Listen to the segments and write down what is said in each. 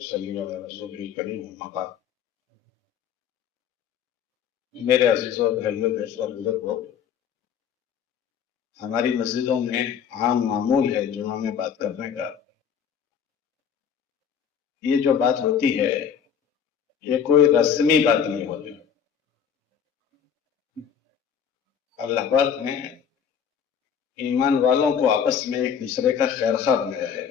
صلی اللہ علیہ رسول کریم اما بعد۔ میرے عزیزوں بھائیوں دوستوں بزرگوں، ہماری مسجدوں میں عام معمول ہے جمعہ میں بات کرنے کا۔ یہ جو بات ہوتی ہے یہ کوئی رسمی بات نہیں ہوتی۔ اللہ پاک نے ایمان والوں کو آپس میں ایک دوسرے کا خیر خواہ بنایا ہے۔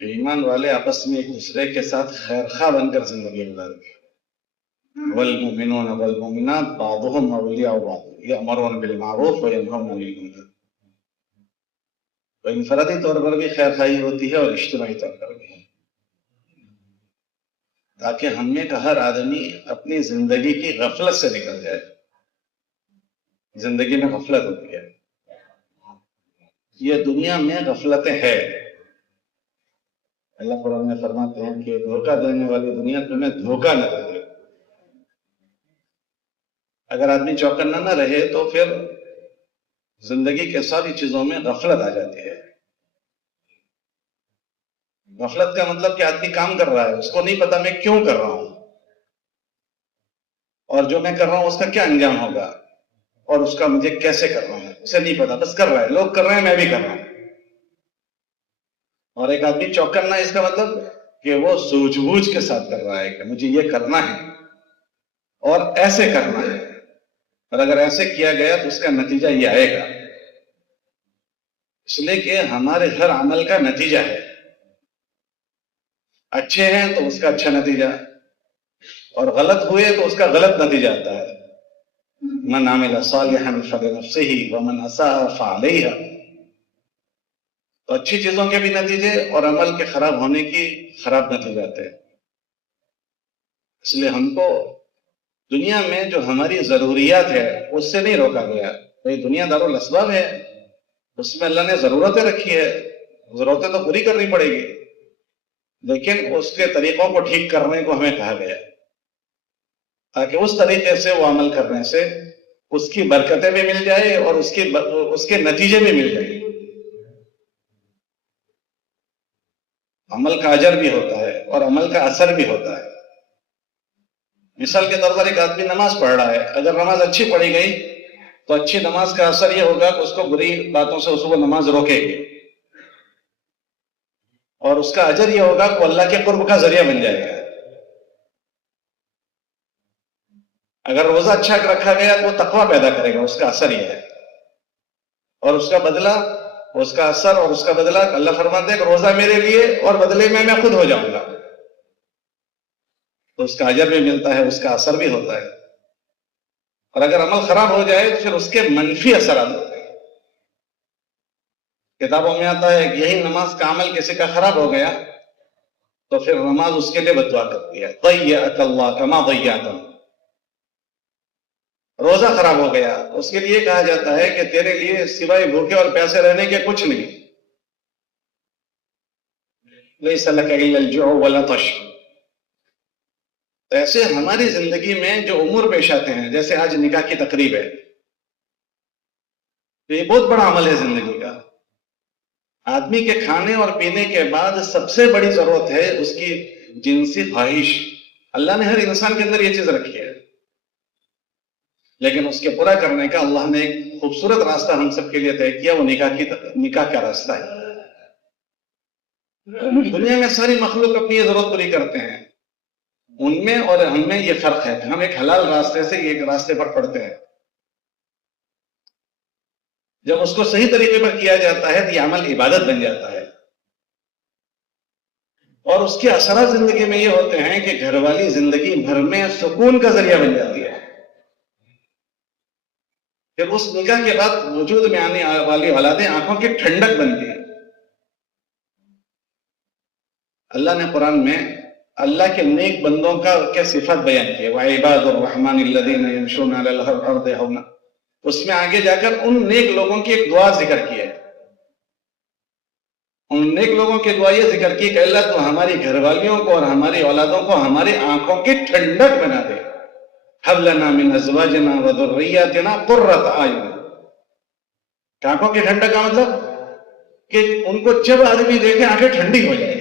ایمان والے آپس میں ایک دوسرے کے ساتھ خیر خواہ بن کر زندگی گزارتے ہیں۔ والمؤمنون والمؤمنات بعضهم اولیاء بعض یأمرون بالمعروف وینہون عن المنکر۔ تو انفرادی طور پر بھی خیر خواہی ہوتی ہے اور اجتماعی طور پر بھی، تاکہ ہم میں کا ہر آدمی اپنی زندگی کی غفلت سے نکل جائے۔ زندگی میں غفلت ہوتی ہے، یہ دنیا میں غفلتیں ہیں۔ اللہ قرآن میں فرماتے ہیں کہ دھوکہ دینے والی دنیا تمہیں دھوکہ نہ دے۔ اگر آدمی چوکنا نہ رہے تو پھر زندگی کے ساری چیزوں میں غفلت آ جاتی ہے۔ غفلت کا مطلب کہ آدمی کام کر رہا ہے، اس کو نہیں پتا میں کیوں کر رہا ہوں، اور جو میں کر رہا ہوں اس کا کیا انجام ہوگا، اور اس کا مجھے کیسے کرنا ہے اسے نہیں پتا، بس کر رہا ہے۔ لوگ کر رہے ہیں میں بھی کر رہا ہوں۔ اور ایک آدمی چوکنا، اس کا مطلب کہ وہ سوجھ بوجھ کے ساتھ کر رہا ہے کہ مجھے یہ کرنا ہے اور ایسے کرنا ہے، اور اگر ایسے کیا گیا تو اس کا نتیجہ یہ آئے گا۔ اس لیے کہ ہمارے ہر عمل کا نتیجہ ہے، اچھے ہیں تو اس کا اچھا نتیجہ، اور غلط ہوئے تو اس کا غلط نتیجہ آتا ہے۔ من عمل صالحا فلنفسه ومن اساء فعليها۔ تو اچھی چیزوں کے بھی نتیجے اور عمل کے خراب ہونے کی خراب نتیجے آتے ہیں۔ اس لیے ہم کو دنیا میں جو ہماری ضروریات ہے اس سے نہیں روکا گیا۔ بھئی دنیا دار الاسباب ہے، اس میں اللہ نے ضرورتیں رکھی ہے، ضرورتیں تو پوری کرنی پڑے گی، لیکن اس کے طریقوں کو ٹھیک کرنے کو ہمیں کہا گیا، تاکہ اس طریقے سے وہ عمل کرنے سے اس کی برکتیں بھی مل جائے اور اس کے نتیجے بھی مل جائیں۔ عمل کا اجر بھی ہوتا ہے اور عمل کا اثر بھی ہوتا ہے۔ مثال کے طور پر ایک آدمی نماز پڑھ رہا ہے، اگر نماز اچھی پڑھی گئی تو اچھی نماز کا اثر یہ ہوگا کہ اس کو بری باتوں سے اس کو نماز روکے گی، اور اس کا اجر یہ ہوگا کہ اللہ کے قرب کا ذریعہ بن جائے گا۔ اگر روزہ اچھا رکھا گیا تو وہ تقویٰ پیدا کرے گا، اس کا اثر یہ ہے، اور اس کا بدلہ، اس کا اثر اور اس کا بدلہ اللہ فرماتے ہیں کہ روزہ میرے لیے اور بدلے میں خود ہو جاؤں گا، تو اس کا اجر بھی ملتا ہے، اس کا اثر بھی ہوتا ہے۔ اور اگر عمل خراب ہو جائے تو پھر اس کے منفی اثرات ہوتے ہیں۔ کتابوں میں آتا ہے کہ یہی نماز کا عمل کسی کا خراب ہو گیا تو پھر نماز اس کے لیے بد دعا کرتی ہے، ضیعک اللہ کما ضیعتم۔ روزہ خراب ہو گیا اس کے لیے کہا جاتا ہے کہ تیرے لیے سوائے بھوکے اور پیاسے رہنے کے کچھ نہیں، لیس لک الا الجوع والعطش۔ تو ایسے ہماری زندگی میں جو امور پیش آتے ہیں، جیسے آج نکاح کی تقریب ہے، تو یہ بہت بڑا عمل ہے زندگی کا۔ آدمی کے کھانے اور پینے کے بعد سب سے بڑی ضرورت ہے اس کی جنسی خواہش۔ اللہ نے ہر انسان کے اندر یہ چیز رکھی ہے، لیکن اس کے پورا کرنے کا اللہ نے ایک خوبصورت راستہ ہم سب کے لیے طے کیا، وہ نکاح کا راستہ ہے۔ دنیا میں ساری مخلوق اپنی یہ ضرورت پوری کرتے ہیں، ان میں اور ہم میں یہ فرق ہے کہ ہم ایک حلال راستے سے ایک راستے پر پڑتے ہیں۔ جب اس کو صحیح طریقے پر کیا جاتا ہے تو یہ عمل عبادت بن جاتا ہے، اور اس کے اثرات زندگی میں یہ ہوتے ہیں کہ گھر والی زندگی بھر میں سکون کا ذریعہ بن جاتی ہے۔ پھر اس نکاح کے بعد وجود میں آنے والی اولادیں آنکھوں کی ٹھنڈک بنتی ہیں۔ اللہ نے قرآن میں اللہ کے نیک بندوں کا صفات بیان کی ہے، وَعِبَادُ الرَّحْمَنِ الَّذِينَ يَمْشُونَ عَلَى الْأَرْضِ هَوْنًا۔ اس میں آگے جا کر ان نیک لوگوں کی ایک دعا ذکر کی ہے۔ ان نیک لوگوں کی دعا یہ ذکر کی کہ اللہ تو ہماری گھر والیوں کو اور ہماری اولادوں کو ہماری آنکھوں کی ٹھنڈک بنا دے۔ هَبْ لَنَا مِنْ أَزْوَاجِنَا وَذُرِّيَّاتِنَا قُرَّةَ أَعْيُنٍ۔ آنکھوں کی ٹھنڈک کا مطلب کہ ان کو جب آدمی دیکھے آنکھیں ٹھنڈی ہو جائے،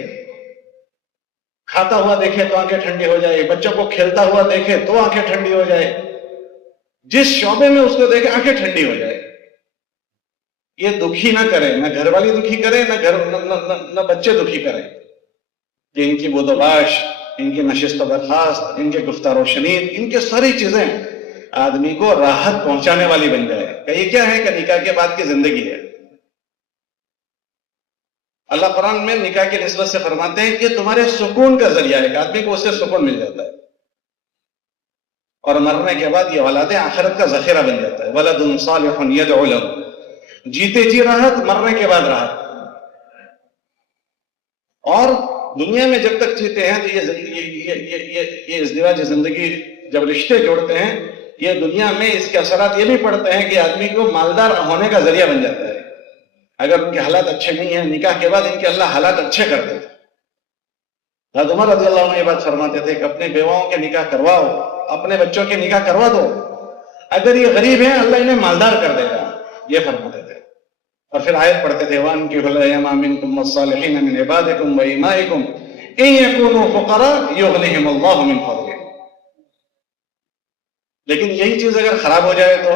کھاتا ہوا دیکھے تو آنکھیں ٹھنڈی ہو جائے، بچوں کو کھیلتا ہوا دیکھے تو آنکھیں ٹھنڈی ہو جائے، جس شعبے میں اس کو دیکھے آنکھیں ٹھنڈی ہو جائے. یہ دکھی نہ کرے، نہ گھر والی دکھی کرے، نہ بچے دکھی کریں کہ ان کی بود و باش، ان کی نشست و برخاست، ان کے گفتار و شنید، ان کے ساری چیزیں آدمی کو راحت پہنچانے والی بن جائے. کہ یہ کیا ہے؟ کہ نکاح کے بعد کی زندگی ہے. اللہ قرآن میں نکاح کی نسبت سے فرماتے ہیں کہ تمہارے سکون کا ذریعہ ہے، کہ آدمی کو اس سے سکون مل جاتا ہے، اور مرنے کے بعد یہ اولاد آخرت کا ذخیرہ بن جاتا ہے. ولد صالح یدعو له، جیتے جی راحت، مرنے کے بعد راحت. اور دنیا میں جب تک جیتے ہیں تو یہ ازدواج زندگی جب رشتے جوڑتے ہیں، یہ دنیا میں اس کے اثرات یہ بھی پڑتے ہیں کہ آدمی کو مالدار ہونے کا ذریعہ بن جاتا ہے. اگر ان کے حالات اچھے نہیں ہیں، نکاح کے بعد ان کے اللہ حالات اچھے کر دیتے. حضرت عمر رضی اللہ عنہ یہ بات فرماتے تھے کہ اپنے بیواؤں کے نکاح کرواؤ، اپنے بچوں کے نکاح کروا دو، اگر یہ غریب ہیں اللہ انہیں مالدار کر دے گا، یہ فرماتے تھے. اور پھر آیت پڑھتے تھے وَأَنكِحُوا الْأَيَامَ مِنكُمْ وَالصَّالِحِينَ مِنْ عِبَادِكُمْ وَإِمَائِكُمْ إِن يَكُونُوا فُقَرَاءَ يُغْنِهِمُ اللَّهُ مِنْ فَضْلِهِ. لیکن یہی چیز اگر خراب ہو جائے تو،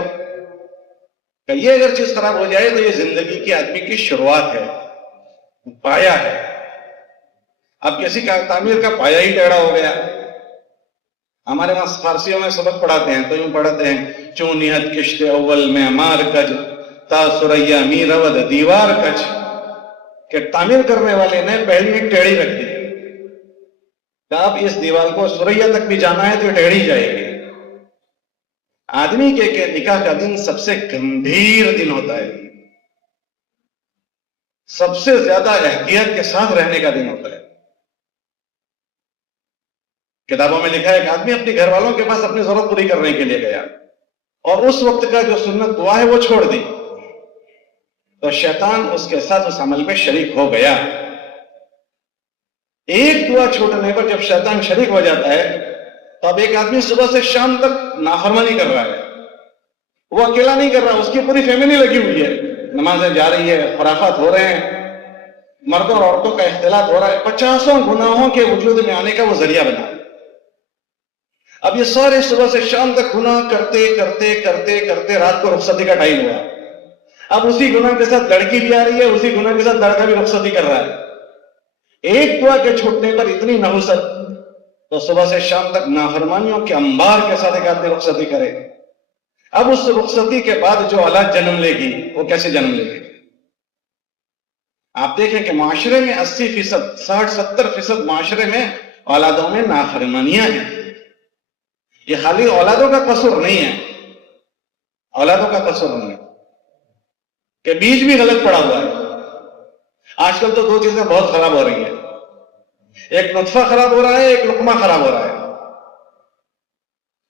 کہ یہ اگر چیز خراب ہو جائے تو یہ زندگی کی آدمی کی شروعات ہے، پایا ہے. اب کسی کا تعمیر کا پایا ہی ٹیڑھا ہو گیا. ہمارے وہاں فارسیوں میں سبق پڑھاتے ہیں تو یوں پڑھاتے ہیں چونیت کشت اول میں مار کج تا سریا می رود دیوار کچ، کہ تعمیر کرنے والے نے پہلی ایک ٹیڑھی رکھ دی کہ اب اس دیوار کو سریا تک بھی جانا ہے تو یہ ٹیڑھی جائے گی. آدمی کے نکاح کا دن سب سے گمبھیر دن ہوتا ہے، سب سے زیادہ احتیاط کے ساتھ رہنے کا دن ہوتا ہے. کتابوں میں لکھا ہے کہ آدمی اپنے گھر والوں کے پاس اپنی ضرورت پوری کرنے کے لیے گیا اور اس وقت کا جو سنت دعا ہے وہ چھوڑ دی، تو شیطان اس کے ساتھ اس عمل میں شریک ہو گیا. ایک دعا چھوڑنے پر جب شیطان شریک ہو جاتا ہے تو اب ایک آدمی صبح سے شام تک نافرمانی کر رہا ہے. وہ اکیلا نہیں کر رہا، اس کی پوری فیملی لگی ہوئی ہے، نمازیں جا رہی ہے، خرافات ہو رہے ہیں، مردوں اور عورتوں کا اختلاط ہو رہا ہے، 50 گناہوں کے وجود میں آنے کا وہ ذریعہ بنا. اب یہ سارے صبح سے شام تک گناہ کرتے کرتے کرتے کرتے رات کو رخصتی کا ٹائم ہوا. اب اسی گناہ کے ساتھ لڑکی بھی آ رہی ہے، اسی گناہ کے ساتھ لڑکا بھی رخصتی کر رہا ہے. ایک دعا کے چھوٹنے پر اتنی نحوست، تو صبح سے شام تک نافرمانیوں کے انبار کے ساتھ ایک آدمی رخصتی کرے. اب اس رخصتی کے بعد جو اولاد جنم لے گی وہ کیسے جنم لے گی؟ آپ دیکھیں کہ معاشرے میں 80%، 60-70% معاشرے میں اولادوں میں نافرمانیاں ہیں. یہ خالی اولادوں کا قصور نہیں ہے، اولادوں کا قصور نہیں ہے کہ بیج بھی غلط پڑا ہوا ہے. آج کل تو دو چیزیں بہت خراب ہو رہی ہیں، ایک نطفہ خراب ہو رہا ہے، ایک لقمہ خراب ہو رہا ہے.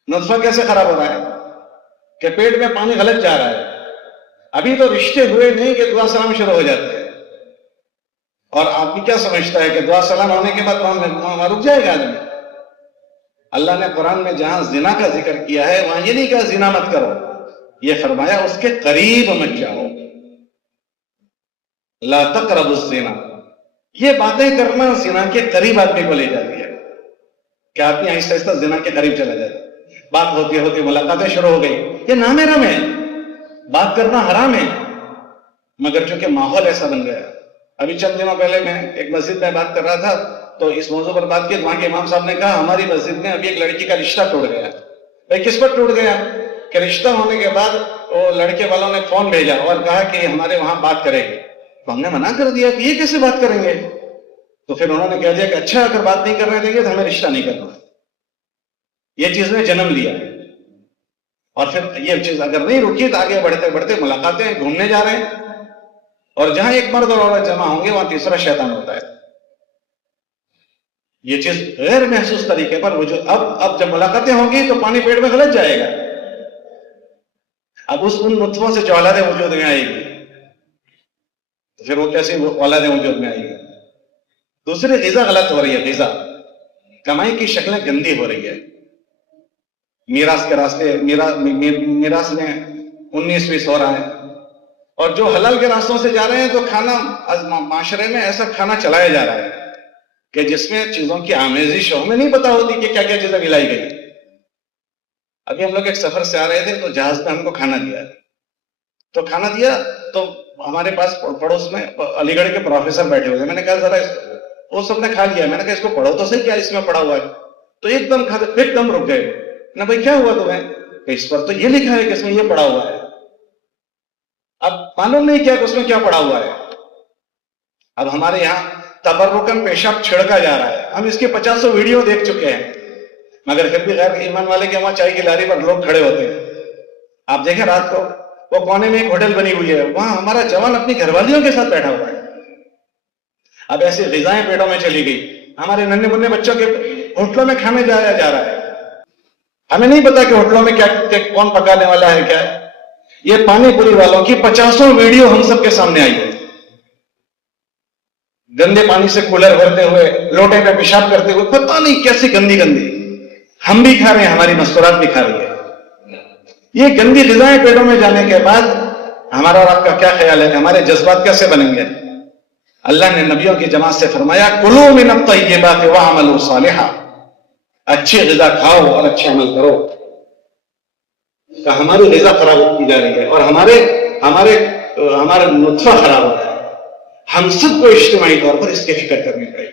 نطفہ کیسے خراب ہو رہا ہے؟ کہ پیٹ میں پانی غلط جا رہا ہے. ابھی تو رشتے ہوئے نہیں کہ دعا سلام شروع ہو جاتے ہیں، اور آدمی کیا سمجھتا ہے کہ دعا سلام ہونے کے بعد وہاں رک جائے گا آدمی. اللہ نے قرآن میں جہاں زنا کا ذکر کیا ہے وہاں یہ نہیں کہا زنا مت کرو، یہ فرمایا اس کے قریب مت جاؤ. لا تقربوا الزنا. یہ باتیں کرنا زنا کے قریب آدمی کو لے جاتی ہے کہ آدمی آہستہ آہستہ زنا کے قریب چلا جاتا ہے. بات ہوتی ہوتی ملاقاتیں شروع ہو گئی، یہ نام رم ہے، بات کرنا حرام ہے، مگر چونکہ ماحول ایسا بن گیا. ابھی چند دنوں پہلے میں ایک مسجد میں بات کر رہا تھا تو اس موضوع پر بات کی، وہاں کے امام صاحب نے کہا ہماری مسجد میں ابھی ایک لڑکی کا رشتہ ٹوٹ گیا. بھائی کس پر ٹوٹ گیا؟ کہ رشتہ ہونے کے بعد وہ لڑکے والوں نے فون بھیجا اور کہا کہ ہمارے وہاں بات کرے گی. تو ہم نے منع کر دیا کہ یہ کیسے بات کریں گے؟ تو پھر انہوں نے کہہ دیا کہ اچھا اگر بات نہیں کرنے دیں گے تو ہمیں رشتہ نہیں کرنا. یہ چیز نے جنم لیا، اور پھر یہ چیز اگر نہیں رکی تو آگے بڑھتے بڑھتے ملاقاتیں گھومنے جا رہے ہیں، اور جہاں ایک مرد اور عورت جمع ہوں گے وہاں تیسرا شیطان ہوتا ہے. یہ چیز غیر محسوس طریقے پر وجود. اب جب ملاقاتیں ہوں گی تو پانی پیٹ میں غلط جائے گا. اب ان نطفوں سے جو اولادیں وجود میں آئے گی تو پھر وہ کیسے اولادیں وجود میں آئے گی؟ دوسری غذا غلط ہو رہی ہے، غذا کمائی کی شکلیں گندی ہو رہی ہے. میراث کے راستے، میراث میں 19-20 ہو رہا ہے، اور جو حلال کے راستوں سے جا رہے ہیں تو کھانا معاشرے میں ایسا کھانا چلایا جا رہا ہے کہ جس میں چیزوں کی آمیزش ہو. ہمیں نہیں پتا ہوتی کہ کیا کیا چیزیں ملائی گئی. ابھی ہم لوگ ایک سفر سے آ رہے تھے تو جہاز میں ہم کو کھانا دیا, تو کھانا دیا تو ہمارے پاس پڑوس میں علی گڑھ کے پروفیسر بیٹھے ہوئے. میں نے کہا ذرا وہ سب نے کھا لیا. میں نے کہا اس کو پڑھو تو صحیح کیا اس میں پڑا ہوا ہے. تو ایک دم کھاتے ایک دم رک گئے نا. بھائی کیا ہوا تمہیں؟ کہ اس پر تو یہ لکھا ہے کہ اس میں یہ پڑا ہوا ہے. اب معلوم نہیں کیا کہ اس میں کیا پڑا ہوا ہے. اب ہمارے یہاں تبرکن پیشاب چھڑکا جا رہا ہے. ہم اس کے 50 ویڈیو دیکھ چکے ہیں, مگر پھر بھی غیر ایمان والے کے وہاں چائے کی لاری پر لوگ کھڑے ہوتے ہیں. آپ دیکھیں رات کو وہ کونے میں ایک ہوٹل بنی ہوئی ہے, وہاں ہمارا جوان اپنی گھر والیوں کے ساتھ بیٹھا ہوا ہے. اب ایسی غذائیں پیٹوں میں چلی گئی, ہمارے ننھے منھے بچوں کے ہوٹلوں میں کھانے جایا جا رہا ہے. ہمیں نہیں پتا کہ ہوٹلوں میں کیا کون پکانے والا ہے کیا ہے. یہ پانی پوری والوں کی 50 ویڈیو ہم سب کے سامنے آئی ہے. گندے پانی سے کولر بھرتے ہوئے, لوٹے پہ پیشاب کرتے ہوئے, پتہ نہیں کیسی گندی گندی. ہم بھی کھا رہے ہیں, ہماری مستورات بھی کھا رہی ہے. یہ گندی غذائیں پیٹوں میں جانے کے بعد ہمارا اور آپ کا کیا خیال ہے کہ ہمارے جذبات کیسے بنیں گے؟ اللہ نے نبیوں کی جماعت سے فرمایا کلوا من الطیبات واعملوا صالحا, اچھی غذا کھاؤ اور اچھے عمل کرو. کہ ہماری غذا خراب کی جا رہی ہے اور ہمارا نطفہ خراب ہو رہا ہے. ہم سب کو اجتماعی طور پر اس کی فکر کرنی پڑے گی.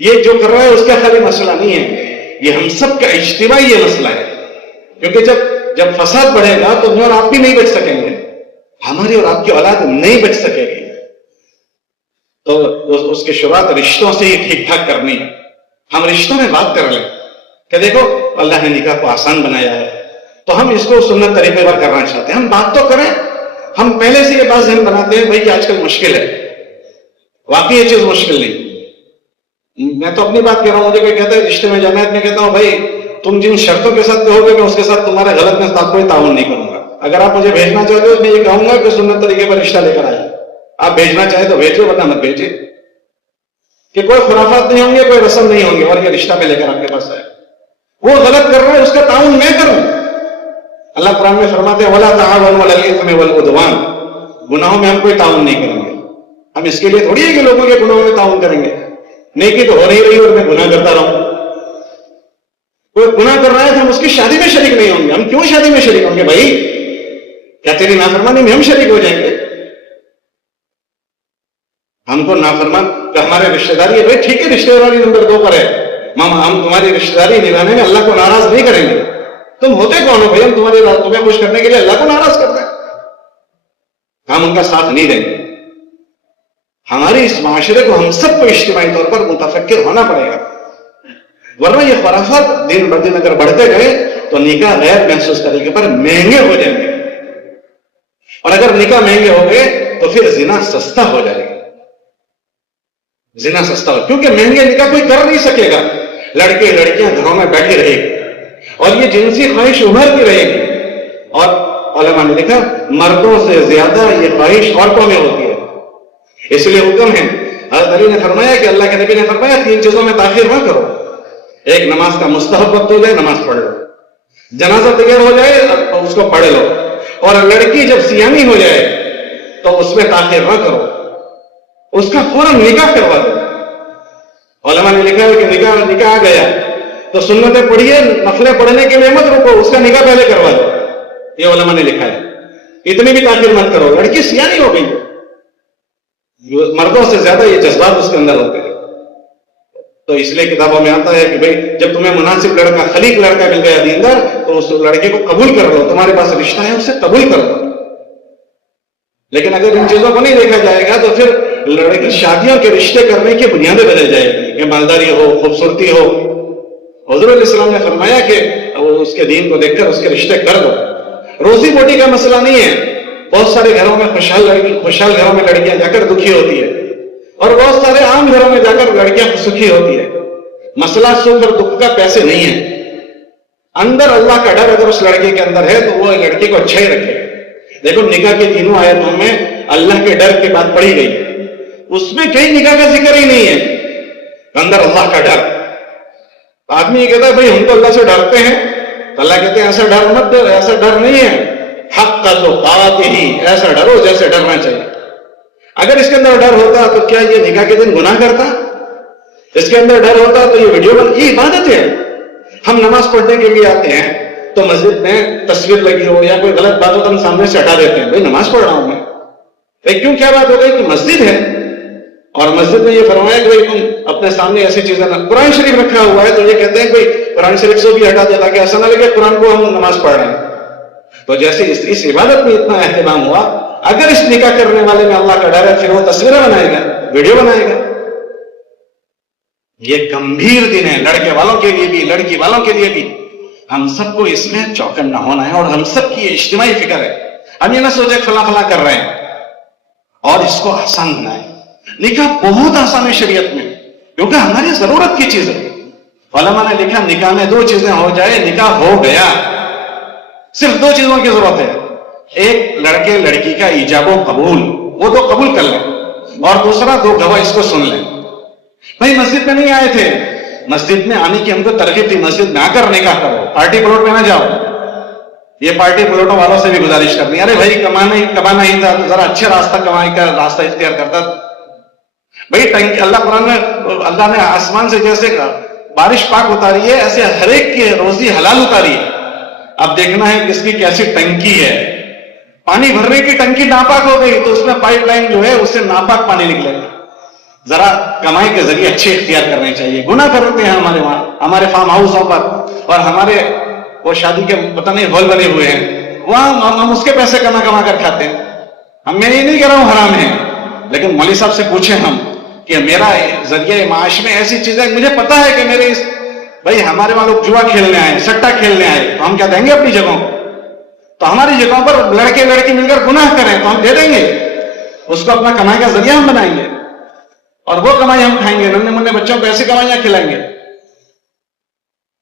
یہ جو کر رہا ہے اس کا خالی مسئلہ نہیں ہے, یہ ہم سب کا اجتماعی یہ مسئلہ ہے. کیونکہ جب فساد بڑھے گا تو میں اور آپ بھی نہیں بچ سکیں گے, ہماری اور آپ کی اولاد نہیں بچ سکے گی. تو اس کے شروعات رشتوں سے ہی ٹھیک ٹھاک کرنی ہے. ہم رشتوں میں بات کر لیں کہ دیکھو اللہ نے نکاح کو آسان بنایا ہے, تو ہم اس کو سنت طریقے پر کرنا چاہتے ہیں. ہم بات تو کریں. ہم پہلے سے یہ بات ذہن بناتے ہیں بھائی کہ آج کل مشکل ہے. واقعی یہ چیز مشکل نہیں. میں تو اپنی بات کہہ رہا ہوں. مجھے کوئی کہتا ہے رشتے میں جانا ہے, میں کہتا ہوں بھائی تم جن شرطوں کے ساتھ کہو گے میں اس کے ساتھ تمہارے غلط میں کوئی تعاون نہیں کروں گا. اگر آپ مجھے بھیجنا چاہتے ہو میں یہ کہوں گا کہ سنت طریقے پر رشتہ لے کر آئے. آپ بھیجنا چاہیں تو بھیجو, ورنہ مت بھیجیے. کہ کوئی خرافات نہیں ہوں گے, کوئی رسم نہیں ہوں گے, اور یہ رشتہ میں لے کر آپ کے پاس آئے. وہ غلط کر رہا ہے, اس کا تعاون میں کروں. اللہ قرآن میں فرماتے ہیں وَلَا تَعَاوَنُوا عَلَى الْإِثْمِ وَالْعُدْوَانِ, گناہوں میں ہم کوئی تعاون نہیں کریں گے. ہم اس کے لیے تھوڑی ہے کہ لوگوں کے گناہوں میں تعاون کریں گے. نیکی تو ہو نہیں رہی اور میں گناہ کرتا رہوں. کوئی گناہ کر رہا ہے تو ہم اس کی شادی میں شریک نہیں ہوں گے. ہم کیوں شادی میں شریک ہوں گے بھائی؟ کیا تیری نافرمانی میں ہم شریک ہو جائیں گے؟ ہم کو نافرمان کہ ہمارے رشتہ داری ہے, بھائی ٹھیک ہے رشتہ داری نمبر 2 پر ہے, ہم تمہاری رشتہ داری نبھانے میں اللہ کو ناراض نہیں کریں گے. تم ہوتے کون ہو بھائی؟ ہم تمہیں خوش کرنے کے لیے اللہ کو ناراض کرتے ہیں. ہم ان کا ساتھ نہیں دیں گے. ہمارے اس معاشرے کو ہم سب کو اجتماعی طور پر متفکر ہونا پڑے گا, ورنہ یہ خرافات دن بدن اگر بڑھتے گئے تو نکاح غیر محسوس طریقے پر مہنگے ہو جائیں گے. اور اگر نکاح مہنگے ہو گئے تو پھر زنا سستا ہو جائے گا. زنا سستا ہو, کیونکہ مہنگے نکاح کوئی کر نہیں سکے گا. لڑکے لڑکیاں گھروں میں بیٹھی رہے گی اور یہ جنسی خواہش ابھرتی رہے گی. اور علماء نے لکھا مردوں سے زیادہ یہ خواہش عورتوں میں ہوتی ہے. اس لیے حکم ہے, حضرت علی نے فرمایا کہ اللہ کے نبی نے فرمایا 3 چیزوں میں تاخیر نہ کرو. ایک, نماز کا مستحب وقت ہو جائے نماز پڑھ لو, جنازہ تیار ہو جائے اس کو پڑھ لو, اور لڑکی جب سیانی ہو جائے تو اس میں تاخیر نہ کرو, اس کا فوراً نکاح کروا دو. علماء نے لکھا ہے کہ نکاح آ گیا تو سنتیں پڑھیے, نفلیں پڑھنے کے لیے مت رکو, اس کا نکاح پہلے کروا دو. یہ علماء نے لکھا ہے. اتنی بھی تاخیر مت کرو. لڑکی سیانی ہو گئی, مردوں سے زیادہ یہ جذبات اس کے اندر ہوتے ہیں. تو اس لیے کتابوں میں آتا ہے کہ بھئی جب تمہیں مناسب لڑکا, خلیق لڑکا مل گیا دیندار, تو اس لڑکے کو قبول کر لو. تمہارے پاس رشتہ ہے اسے قبول کر لو. لیکن اگر ان چیزوں کو نہیں دیکھا جائے گا تو پھر لڑکی شادیوں کے رشتے کرنے کی بنیادیں بدل جائے گی کہ مالداری ہو, خوبصورتی ہو. حضور علیہ السلام نے فرمایا کہ اس کے دین کو دیکھ کر اس کے رشتے کر دو. روزی روٹی کا مسئلہ نہیں ہے. بہت سارے گھروں میں خوشحال گھروں میں لڑکیاں جا کر دکھی ہوتی ہے, اور بہت سارے عام گھروں میں جا کر لڑکیاں سکھی ہوتی ہے. مسئلہ سکھ اور دکھ کا پیسے نہیں ہے. اندر اللہ کا ڈر اگر اس لڑکی کے اندر ہے تو وہ لڑکی کو اچھا ہی رکھے گا. دیکھو نکاح کی تینوں آیتوں میں اللہ کے ڈر کی بات پڑھی گئی, اس میں کہیں نکاح کا ذکر ہی نہیں ہے. اندر اللہ کا ڈر. آدمی یہ کہتا ہے بھائی ہم تو اللہ سے ڈرتے ہیں, تو اللہ کہتے ہیں ایسا ڈر مت ڈر, ایسا ڈر نہیں ہے. حق کا تو بات ہی, ایسا ڈرو جیسے ڈرنا چاہیے. اگر اس کے اندر ڈر ہوتا تو کیا یہ نکاح کے دن گناہ کرتا؟ اس کے اندر ڈر ہوتا تو یہ ویڈیو یہ عبادت ہے. ہم نماز پڑھنے کے لیے آتے ہیں تو مسجد میں تصویر لگی ہو یا کوئی غلط بات ہو تو ہم سامنے سے ہٹا دیتے ہیں, بھائی نماز پڑھ رہا ہوں میں. کیوں کیا بات ہو گئی کہ مسجد ہے اور مسجد میں یہ فرمایا کہ تم اپنے سامنے ایسی چیزیں نہ, قرآن شریف رکھا ہوا ہے تو یہ کہتے ہیں کوئی قرآن شریف سے بھی ہٹا دیا تاکہ ایسا نہ لگے قرآن کو ہم نماز پڑھ رہے ہیں. تو جیسے اس عبادت میں اتنا اہتمام ہوا, اگر اس نکاح کرنے والے میں اللہ کا ڈر ہے پھر وہ تصویریں بنائے گا, ویڈیو بنائے گا. یہ گمبھیر دن ہے لڑکے والوں کے لیے بھی لڑکی والوں کے لیے بھی. ہم سب کو اس میں چوکنا ہونا ہے اور ہم سب کی یہ اجتماعی فکر ہے. ہم یہ نہ سوچے فلاں فلاں کر رہے ہیں اور اس کو آسان بنائے. نکاح بہت آسان ہے شریعت میں کیونکہ ہماری ضرورت کی چیز ہے. علماء نے لکھا نکاح میں 2 چیزیں ہو جائے نکاح ہو گیا. صرف 2 چیزوں کی ضرورت ہے, ایک لڑکے لڑکی کا ایجاب و قبول, وہ 2 قبول کر لیں, اور دوسرا 2 گواہ اس کو سن لیں. بھائی مسجد میں نہیں آئے تھے, مسجد میں آنے کی ہم کو ترغیب تھی, مسجد میں آ کر نکاح کرو, پارٹی پلاٹ میں نہ جاؤ. یہ پارٹی پلاٹوں والوں سے بھی گزارش کرنی, ارے بھائی کمانا ہی تھا تو ذرا اچھے راستہ کمائی کا راستہ اختیار کرتا. بھائی ٹنکی اللہ قرآن میں اللہ نے آسمان سے جیسے بارش پاک اتاری ہے ایسے ہر ایک کی روزی حلال اتاری ہے. اب دیکھنا ہے کس کی کیسی ٹنکی ہے. پانی بھرنے کی ٹنکی ناپاک ہو گئی تو اس میں پائپ لائن جو ہے اس سے ناپاک پانی نکلے گا. ذرا کمائی کے ذریعے اچھے اختیار کرنے چاہیے. گناہ کرتے ہیں ہمارے وہاں, ہمارے فارم ہاؤسوں پر, اور ہمارے وہ شادی کے پتہ نہیں ہال بنے ہوئے ہیں, وہاں ہم اس کے پیسے کما کر کھاتے ہیں. میں یہ نہیں کہہ رہا ہوں حرام ہے, لیکن مولوی صاحب سے پوچھیں ہم کہ میرا ذریعہ معاش میں ایسی چیزیں مجھے پتا ہے کہ میرے بھائی ہمارے وہاں لوگ جوا کھیلنے آئے, سٹا کھیلنے آئے, تو ہم کیا دیں گے اپنی جگہوں؟ تو ہماری جگہوں پر لڑکے لڑکی مل کر گناہ کریں تو ہم دے دیں گے, اس کو اپنا کمائی کا ذریعہ ہم بنائیں گے اور وہ کمائی ہم کھائیں گے, ننے منے بچوں کو ایسی کمائیاں کھلائیں گے.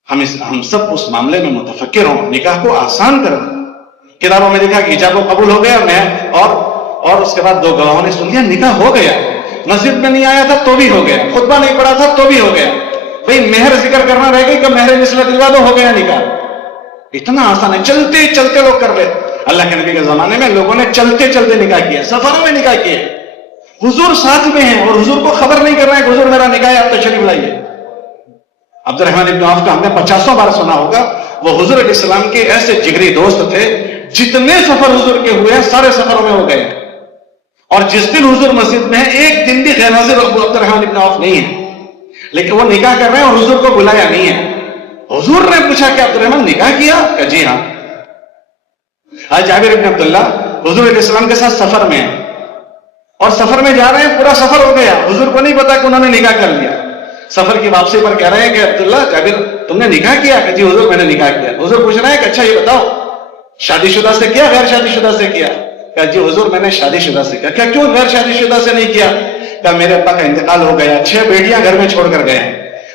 ہم سب اس معاملے میں متفکر ہوں, نکاح کو آسان کرنا. کتابوں میں لکھا کہ ایجاب و قبول ہو گیا میں اور اس کے بعد 2 گواہوں نے سن لیا, نکاح ہو گیا. مسجد میں نہیں آیا تھا تو بھی ہو گیا, خطبہ نہیں پڑھا تھا تو بھی ہو گیا. بھئی مہر ذکر کرنا رہ گئی کہ مہر نسبت دلوا دو, ہو گیا نکاح. اتنا آسان ہے, چلتے چلتے لوگ کر رہے. اللہ کے نبی کے زمانے میں لوگوں نے چلتے چلتے نکاح کیا, سفروں میں نکاح کیے. حضور ساتھ میں ہیں اور حضور کو خبر نہیں کر رہے ہیں کہ حضور میرا نکاح ہے, آپ تشریف لائیے. عبد الرحمن ابن عوف کا ہم نے 50 بار سنا ہوگا. وہ حضور علیہ السلام کے ایسے جگری دوست تھے, جتنے سفر حضور کے ہوئے ہیں سارے سفروں میں ہو گئے. اور جس دن حضور مسجد میں ہے ایک دن بھی غیر حاضر عبد الرحمن ابن عوف نہیں ہے, لیکن وہ نکاح کر رہے ہیں اور حضور کو بلایا نہیں ہے. حضور نے پوچھا کہ عبد الرحمن نکاح کیا؟ کہ جی ہاں. آج جابر ابن عبداللہ حضور علیہ السلام کے ساتھ سفر میں ہیں اور سفر میں جا رہے ہیں, پورا سفر ہو گیا, حضور کو نہیں پتا کہ انہوں نے نکاح کر لیا. سفر کی واپسی پر کہہ رہے ہیں کہ عبداللہ جابر تم نے نکاح کیا؟ کہ جی حضور میں نے نکاح کیا. حضور پوچھ رہے ہیں کہ اچھا یہ بتاؤ شادی شدہ سے کیا غیر شادی شدہ سے کیا؟ کہ جی حضور میں نے شادی شدہ سے کیا. کیا کیوں غیر شادی شدہ سے نہیں کیا؟ کہ میرے ابا کا انتقال ہو گیا, 6 بیٹیاں گھر میں چھوڑ کر گئے ہیں,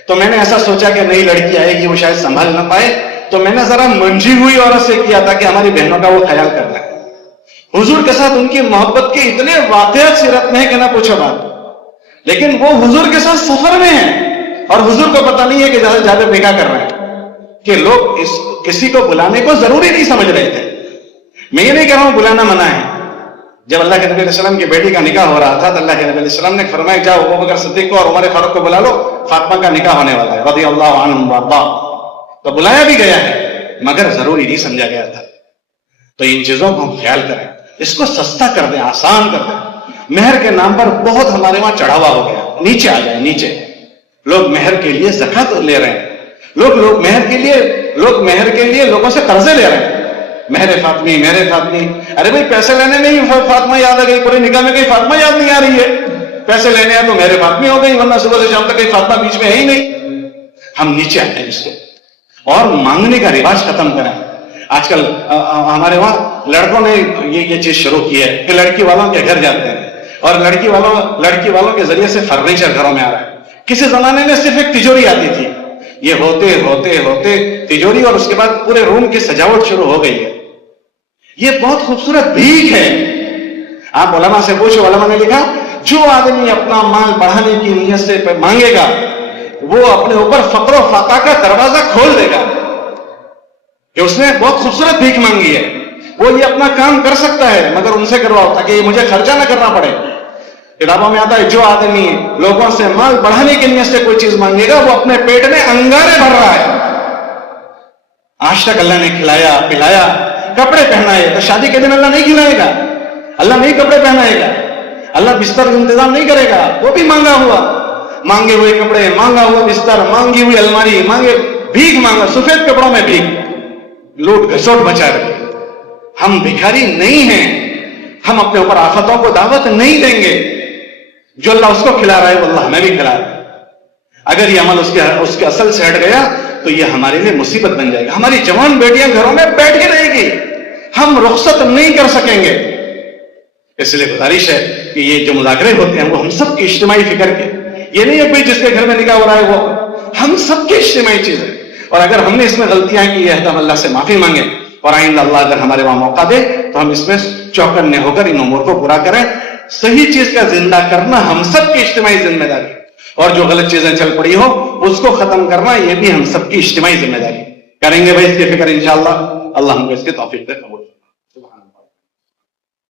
تو میں نے ایسا سوچا کہ نئی لڑکی آئے گی وہ شاید سنبھال نہ پائے, تو میں نے ذرا منجھی ہوئی عورت سے کیا تاکہ ہماری بہنوں کا وہ خیال کر لیں. حضور کے ساتھ ان کی محبت کے اتنے واقعات سیرت میں ہے کہ نہ پوچھو بات. لیکن وہ حضور کے ساتھ سفر میں ہیں اور حضور کو پتہ نہیں ہے کہ جابر نکاح کر رہے ہیں, کہ لوگ کسی کو بلانے کو ضروری نہیں سمجھ رہے تھے. میں یہ نہیں کہہ رہا ہوں بلانا منع ہے. جب اللہ کے نبی علیہ السلام کی بیٹی کا نکاح ہو رہا تھا تو اللہ کے نبی علیہ السلام نے فرمایا جاؤ ابوبکر صدیق کو اور عمر فاروق کو بلا لو, فاطمہ کا نکاح ہونے والا ہے رضی اللہ عنہم وارضاہ. تو بلایا بھی گیا ہے مگر ضروری نہیں سمجھا گیا تھا. تو ان چیزوں کو ہم خیال کریں, اس کو سستا کر دیں, آسان کر دیں. مہر کے نام پر بہت ہمارے وہاں چڑھاوا ہو گیا, نیچے آ جائے نیچے. لوگ مہر کے لیے زکات لے رہے ہیں, لوگ مہر کے لیے لوگوں سے قرضے لے رہے ہیں. مہر فاطمی مہر فاطمی, ارے بھائی پیسے لینے میں ہی فاطمہ یاد آ گئی, پورے نکاح میں کہیں فاطمہ یاد نہیں آ رہی ہے. پیسے لینے ہیں تو مہر فاطمی ہو گئی, ورنہ صبح سے شام تک کہیں فاطمہ بیچ میں ہے ہی نہیں. ہم نیچے آئے اس کو اور مانگنے کا رواج ختم کریں. آج کل ہمارے وہاں لڑکوں نے یہ چیز شروع کی ہے کہ لڑکی والوں کے گھر جاتے ہیں اور لڑکی والوں کے ذریعے سے فرنیچر گھروں میں آ رہا ہے. کسی زمانے میں صرف ایک تجوری آتی تھی, یہ ہوتے ہوتے ہوتے تجوری اور اس کے بعد پورے روم کی سجاوٹ شروع ہو گئی ہے. یہ بہت خوبصورت بھیک ہے. آپ علماء سے پوچھو, علماء نے لکھا جو آدمی اپنا مال بڑھانے کی نیت سے مانگے گا وہ اپنے اوپر فقر و فاقہ کا دروازہ کھول دے گا کہ اس نے بہت خوبصورت بھیک مانگی ہے. وہ یہ اپنا کام کر سکتا ہے مگر ان سے کرواؤ تاکہ یہ مجھے خرچہ نہ کرنا پڑے. کتابوں میں آتا ہے جو آدمی لوگوں سے مال بڑھانے کی نیت سے کوئی چیز مانگے گا وہ اپنے پیٹ میں انگارے بھر رہا ہے. آج تک اللہ نے کھلایا پلایا کپڑے پہنائے، تو شادی کے دن اللہ نہیں کھلائے گا، اللہ نہیں کپڑے پہنائے گا، اللہ بستر کا انتظام نہیں کرے گا. وہ بھی مانگا ہوا، مانگے ہوئے کپڑے، مانگا ہوا بستر، مانگی ہوئی الماری، بھیک مانگا، سفید کپڑوں میں بھیک، لوٹ گھسوٹ بچا رہے. ہم بھکاری نہیں ہیں، ہم اپنے اوپر آفتوں کو دعوت نہیں دیں گے. جو اللہ اس کو کھلا رہا ہے وہ اللہ ہمیں بھی کھلا رہا ہے. اگر یہ عمل اس کے اصل سے ہٹ گیا تو یہ ہمارے لیے مصیبت بن جائے گا. ہماری جوان بیٹیاں گھروں میں بیٹھ کے رہے گی، ہم رخصت نہیں کر سکیں گے. اس لیے گزارش ہے کہ یہ جو مذاکرے ہوتے ہیں وہ ہم سب کی اجتماعی فکر کے، یہ نہیں ہے کوئی جس کے گھر میں نکاح ہو رہا ہے وہ، ہم سب کی اجتماعی چیز ہے. اور اگر ہم نے اس میں غلطیاں کی ہے تو ہم اللہ سے معافی مانگیں، اور آئندہ اللہ اگر ہمارے وہاں موقع دے تو ہم اس میں چوکنے ہو کر ان امور کو پورا کریں. صحیح چیز کا زندہ کرنا ہم سب کی اجتماعی ذمہ داری، اور جو غلط چیزیں چل پڑی ہو اس کو ختم کرنا یہ بھی ہم سب کی اجتماعی ذمہ داری. کریں گے بھائی اس کی فکر انشاءاللہ. اللہ ہم کو اس کے توفیق دے. قبول